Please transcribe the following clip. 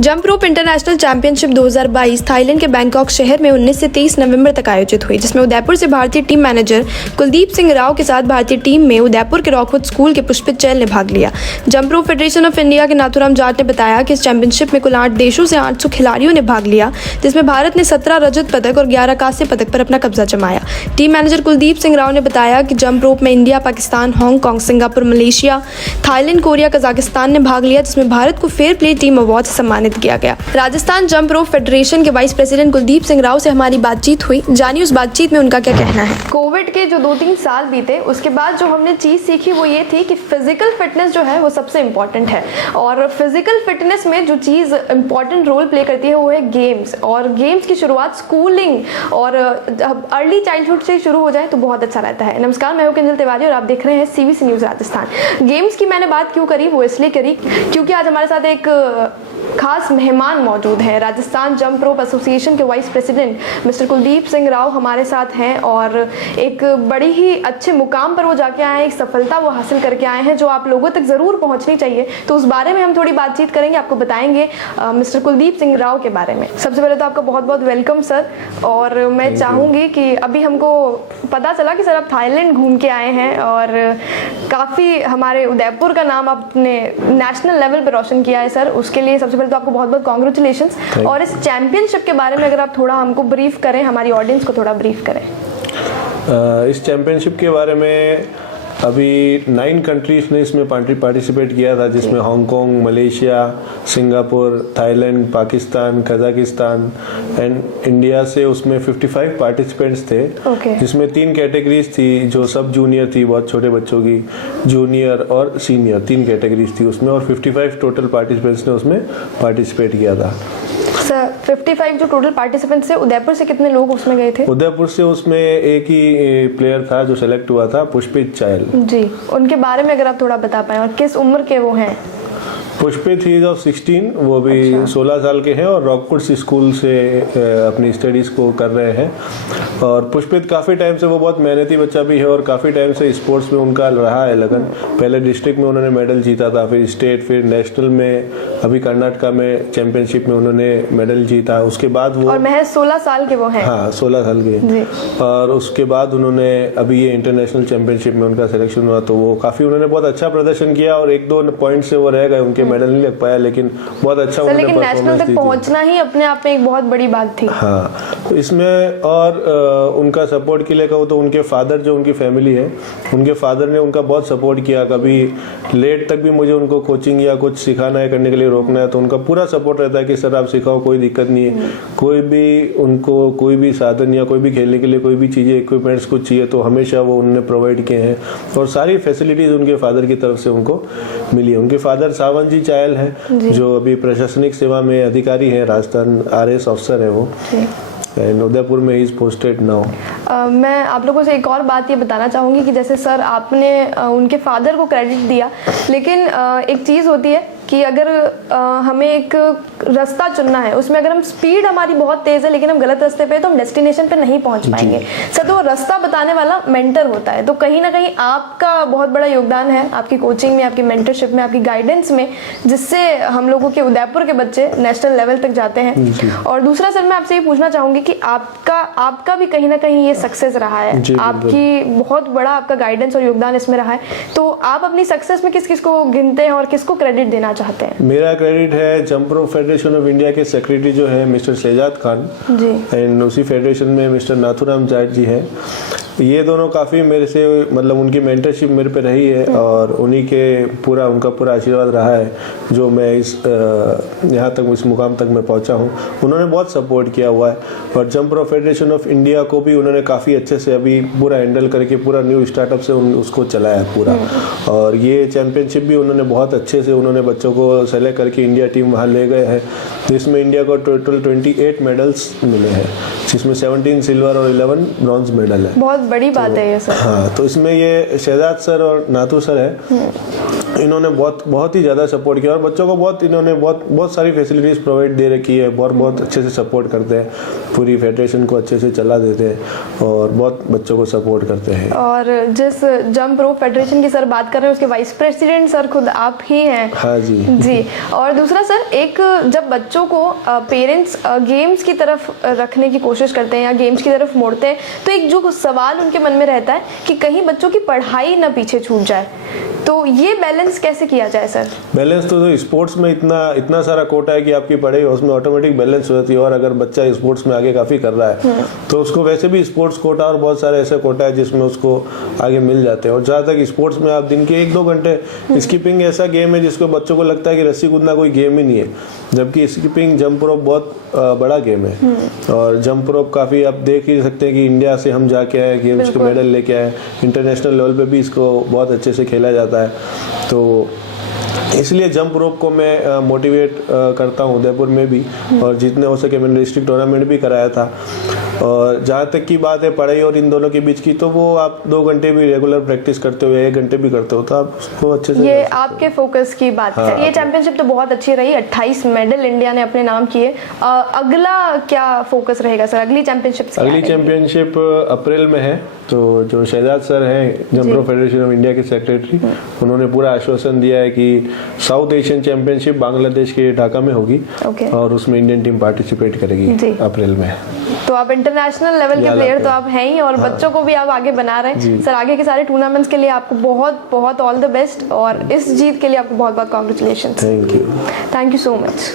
Jump rope international championship 2022 Thailand के Bangkok शहर में 19 से 23 नवंबर तक आयोजित हुई, जिसमें उदयपुर से भारतीय टीम मैनेजर कुलदीप सिंह राव के साथ भारतीय टीम में उदयपुर के रॉकवुड स्कूल के पुष्पित चैल ने भाग लिया। Jump rope federation of India के नाथुराम जाट ने बताया कि इस चैंपियनशिप में कुल 8 देशों से 800 खिलाड़ियों ने भाग लिया, जिसमें भारत ने 17 रजत पदक और 11 कांस्य पदक पर अपना कब्जा जमाया। टीम मैनेजर कुलदीप सिंह राव ने बताया कि जंप रोप में India, Pakistan, Hong Kong, Singapore, Malaysia, Thailand, Korea, Kazakhstan ने भाग लिया, जिसमें भारत को फेयर प्ले टीम अवार्ड से सम्मानित किया गया। राजस्थान जंप रोप फेडरेशन के वाइस प्रेसिडेंट कुलदीप सिंह राव से हमारी बातचीत हुई, जानिए उस बातचीत में उनका क्या कहना है। कोविड के जो 2-3 साल बीते, उसके बाद जो हमने चीज़ सीखी वो ये थी कि फिजिकल फिटनेस जो है वो सबसे इम्पॉर्टेंट है, और फिजिकल फिटनेस में जो चीज़ इम्पॉर्टेंट रोल प्ले करती है वो है गेम्स। और गेम्स की शुरुआत स्कूलिंग और अर्ली चाइल्डहुड से शुरू हो जाए तो बहुत अच्छा रहता है। नमस्कार, मैं हूं किंजल तिवारी और आप देख रहे हैं CBC न्यूज़ राजस्थान। गेम्स की मैंने बात क्यों करी, वो इसलिए करी क्योंकि आज हमारे साथ एक खास मेहमान मौजूद हैं। राजस्थान जंप रोप एसोसिएशन के vice president mister Kuldeep Singh Rao हमारे साथ हैं, और एक बड़ी ही अच्छे मुकाम पर वो जाके आए हैं, एक सफलता वो हासिल करके आए हैं जो आप लोगों तक ज़रूर पहुंचनी चाहिए। तो उस बारे में हम थोड़ी बातचीत करेंगे, आपको बताएंगे मिस्टर कुलदीप सिंह राव के बारे में। सबसे पहले तो आपका बहुत बहुत वेलकम सर। और मैं चाहूँगी कि अभी हमको पता चला कि सर आप थाईलैंड घूम के आए हैं और काफ़ी हमारे उदयपुर का नाम आपने नेशनल लेवल पर रोशन किया है सर। उसके लिए सबसे पहले तो आपको बहुत बहुत कॉन्ग्रेचुलेशंस। और इस चैंपियनशिप के बारे में अगर आप थोड़ा हमको ब्रीफ करें, हमारी ऑडियंस को थोड़ा ब्रीफ करें। इस चैंपियनशिप के बारे में अभी 9 कंट्रीज ने इसमें पार्टिसिपेट किया था, जिसमें Hong Kong, Malaysia, Singapore, Thailand, Pakistan, Kazakhstan and India से उसमें 55 पार्टिसिपेंट्स थे। जिसमें 3 कैटेगरीज थी, जो सब जूनियर थी, बहुत छोटे बच्चों की, जूनियर और सीनियर, 3 कैटेगरीज थी उसमें, और 55 टोटल पार्टिसिपेंट्स ने उसमें पार्टिसिपेट किया था। सर 55 जो टोटल पार्टिसिपेंट्स थे, उदयपुर से कितने लोग उसमें गए थे? उदयपुर से उसमें एक ही प्लेयर था जो सेलेक्ट हुआ था, पुष्पित चैल जी। उनके बारे में अगर आप थोड़ा बता पाएं, और किस उम्र के वो हैं? पुष्पित ही ऑफ 16, वो भी 16 साल के हैं और रॉकवुड स्कूल से अपनी स्टडीज को कर रहे हैं। और पुष्पित काफ़ी टाइम से, वो बहुत मेहनती बच्चा भी है और काफ़ी टाइम से स्पोर्ट्स में उनका रहा है लगन। पहले डिस्ट्रिक्ट में उन्होंने मेडल जीता था, फिर स्टेट, फिर नेशनल में, अभी कर्नाटका में चैंपियनशिप में उन्होंने मेडल जीता। उसके बाद वो, और महज 16 साल के वो हैं। हाँ 16 साल के। और उसके बाद उन्होंने अभी ये इंटरनेशनल चैंपियनशिप में उनका सिलेक्शन हुआ, तो वो काफ़ी उन्होंने बहुत अच्छा प्रदर्शन किया और 1-2 पॉइंट से वो रह गए, उनके मेडल नहीं लग पाया, लेकिन बहुत अच्छा उन्होंने लेकिन नेशनल तक पहुंचना ही अपने आप में एक बहुत बड़ी बात थी। हाँ, तो इसमें और उनका सपोर्ट के लिए कहो तो उनके फादर, जो उनकी फैमिली है, उनके फादर ने उनका बहुत सपोर्ट किया। कभी लेट तक भी मुझे उनको कोचिंग या कुछ सिखाना है, करने के लिए रोकना है, तो उनका पूरा सपोर्ट रहता है कि सर आप सिखाओ, कोई दिक्कत नहीं है। कोई भी उनको कोई भी साधन या कोई भी खेलने के लिए कोई भी चीज़ें, इक्विपमेंट्स कुछ चाहिए तो हमेशा वो उन्होंने प्रोवाइड किए हैं, और सारी फैसिलिटीज़ उनके फादर की तरफ से उनको मिली है। उनके फादर सावन जी चायल हैं, जो अभी प्रशासनिक सेवा में अधिकारी हैं, राजस्थान RS ऑफिसर है वो, उदयपुर में इज पोस्टेड नाउ। मैं आप लोगों से एक और बात ये बताना चाहूँगी कि जैसे सर आपने उनके फादर को क्रेडिट दिया, लेकिन एक चीज़ होती है कि अगर हमें एक रास्ता चुनना है, उसमें अगर हम स्पीड हमारी बहुत तेज़ है लेकिन हम गलत रास्ते पे तो हम डेस्टिनेशन पे नहीं पहुंच पाएंगे सर। तो वो रास्ता बताने वाला मेंटर होता है, तो कहीं ना कहीं आपका बहुत बड़ा योगदान है आपकी कोचिंग में, आपकी मेंटरशिप में, आपकी गाइडेंस में, जिससे हम लोगों के उदयपुर के बच्चे नेशनल लेवल तक जाते हैं। और दूसरा सर मैं आपसे ये पूछना चाहूँगी कि आपका भी कहीं ना कहीं ये सक्सेस रहा है, आपकी बहुत बड़ा आपका गाइडेंस और योगदान इसमें रहा है, तो आप अपनी सक्सेस में किस किस को गिनते हैं और किसको क्रेडिट देना चाहते हैं? मेरा क्रेडिट है jump rope federation of India के सेक्रेटरी जो है मिस्टर शहजाद खान जी, एंड उसी फेडरेशन में मिस्टर नाथुराम जाट जी हैं। ये दोनों काफ़ी मेरे से, मतलब उनकी मेंटरशिप मेरे पे रही है, और उन्हीं के उनका पूरा आशीर्वाद रहा है जो मैं यहाँ तक, इस मुकाम तक मैं पहुँचा हूँ। उन्होंने बहुत सपोर्ट किया हुआ है, और jump rope federation of India को भी उन्होंने काफ़ी अच्छे से अभी पूरा हैंडल करके पूरा न्यू स्टार्टअप से उसको चलाया है पूरा। और ये चैंपियनशिप भी उन्होंने बहुत अच्छे से, उन्होंने बच्चों को सेलेक्ट करके इंडिया टीम वहाँ ले गए हैं। तो इसमें इंडिया को टोटल 28 मेडल्स मिले हैं, जिसमें 17 सिल्वर और 11 ब्रॉन्ज मेडल है। बहुत बड़ी बात है ये सर। हाँ, तो इसमें ये शहजाद सर और नाथू सर है, इन्होंने बहुत ही ज़्यादा सपोर्ट किया और बच्चों को इन्होंने बहुत सारी फैसिलिटीज़ प्रोवाइड दे रखी है और बहुत अच्छे से सपोर्ट करते हैं, पूरी फेडरेशन को अच्छे से चला देते हैं और बहुत बच्चों को सपोर्ट करते हैं। और जिस जंप रोप फेडरेशन की सर बात कर रहे हैं उसके वाइस प्रेसिडेंट सर खुद आप ही हैं। हाँ जी जी। और दूसरा सर, एक जब बच्चों को पेरेंट्स गेम्स की तरफ रखने की कोशिश करते हैं या गेम्स की तरफ मोड़ते हैं तो एक जो सवाल उनके मन में रहता है कि कहीं बच्चों की पढ़ाई ना पीछे छूट जाए, तो ये बैलेंस कैसे किया जाए सर? बैलेंस तो स्पोर्ट्स में इतना सारा कोटा है कि आपकी पढ़ाई उसमें ऑटोमेटिक बैलेंस हो जाती है और अगर बच्चा स्पोर्ट्स में आगे काफ़ी कर रहा है तो उसको वैसे भी स्पोर्ट्स कोटा और बहुत सारे ऐसे कोटा है जिसमें उसको आगे मिल जाते हैं। और जहाँ तक स्पोर्ट्स में आप दिन के 1-2 घंटे, स्कीपिंग ऐसा गेम है जिसको बच्चों को लगता है कि रस्सी कूदना कोई गेम ही नहीं है, जबकि स्कीपिंग जंप रोप बहुत बड़ा गेम है और जंप रोप काफ़ी आप देख ही सकते हैं कि इंडिया से हम जाके आए, गेम्स के मेडल लेके आए, इंटरनेशनल लेवल पे भी इसको बहुत अच्छे से खेला जाता है। तो इसलिए जंप रोप को मैं मोटिवेट करता हूँ उदयपुर में भी और जितने हो सके मैंने डिस्ट्रिक्ट टूर्नामेंट भी कराया था। और जहाँ तक की बात है पढ़ाई और इन दोनों के बीच की, तो वो आप 2 घंटे भी रेगुलर प्रैक्टिस करते हो, 1 घंटे भी करते हो तो आप उसको अच्छे से, ये आपके फोकस की बात है। ये चैंपियनशिप तो बहुत अच्छी रही, 28 मेडल इंडिया ने अपने नाम किए। अगला क्या फोकस रहेगा सर अगली चैंपियनशिप? अगली चैंपियनशिप अप्रैल में है। तो जो शहजाद सर हैं jump rope federation of India के सेक्रेटरी, उन्होंने पूरा आश्वासन दिया है कि साउथ एशियन चैंपियनशिप बांग्लादेश के ढाका में होगी और उसमें इंडियन टीम पार्टिसिपेट करेगी अप्रैल में। तो आप इंटरनेशनल लेवल के प्लेयर तो आप हैं ही और बच्चों को भी आप आगे बना रहे हैं सर। आगे के सारे टूर्नामेंट्स के लिए आपको बहुत बहुत ऑल द बेस्ट और इस जीत के लिए आपको बहुत बहुत congratulation. Thank you so much.